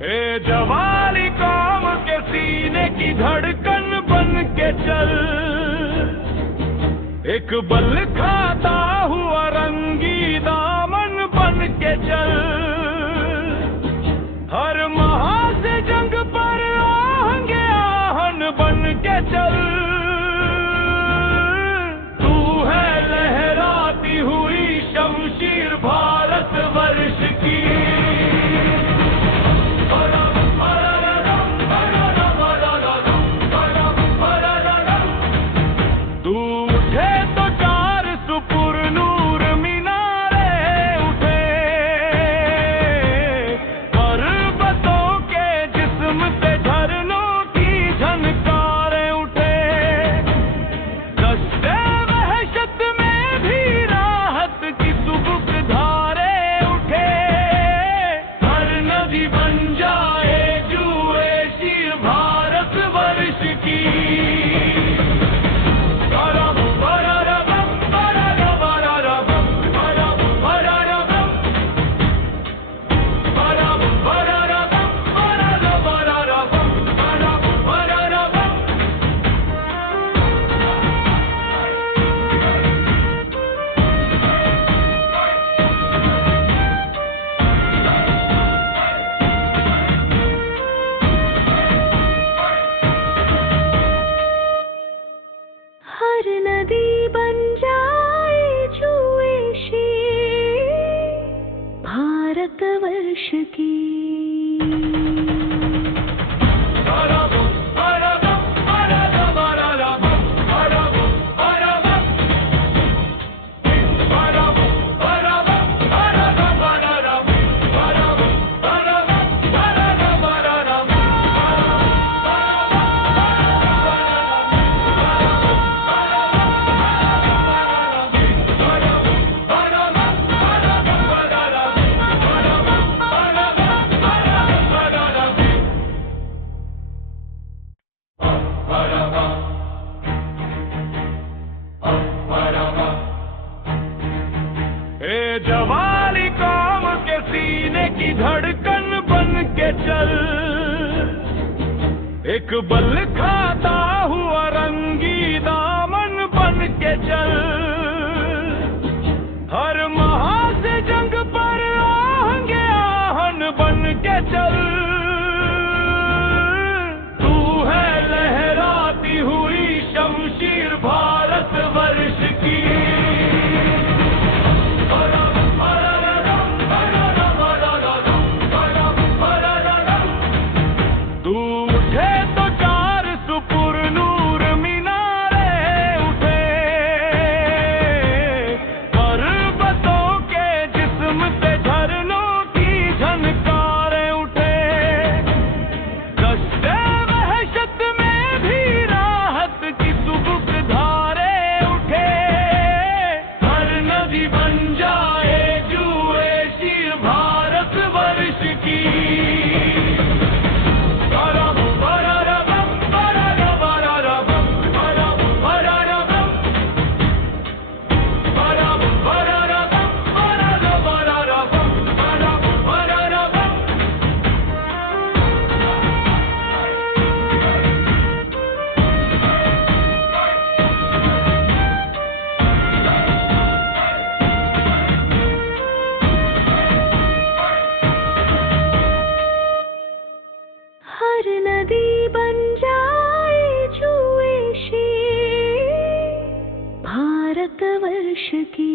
ए जवानी कौम के सीने की धड़कन बन के चल, एक बल खाता हुआ रंगी दामन बन के चल, हर महा से जंग पर आहंगे आहन बन के चल। तू है लहराती हुई शमशीर भारत वर्ष की, भारतवर्ष की। जवानी कौम के सीने की धड़कन बन के चल, एक बल खाता हुआ रंगी दामन बन के चल, हर महा से जंग पर आहंगे आहन बन के चल। तू है लहराती हुई शमशीर भारत वर्ष की, हर नदी बन जाए जुए शेर भारतवर्ष की।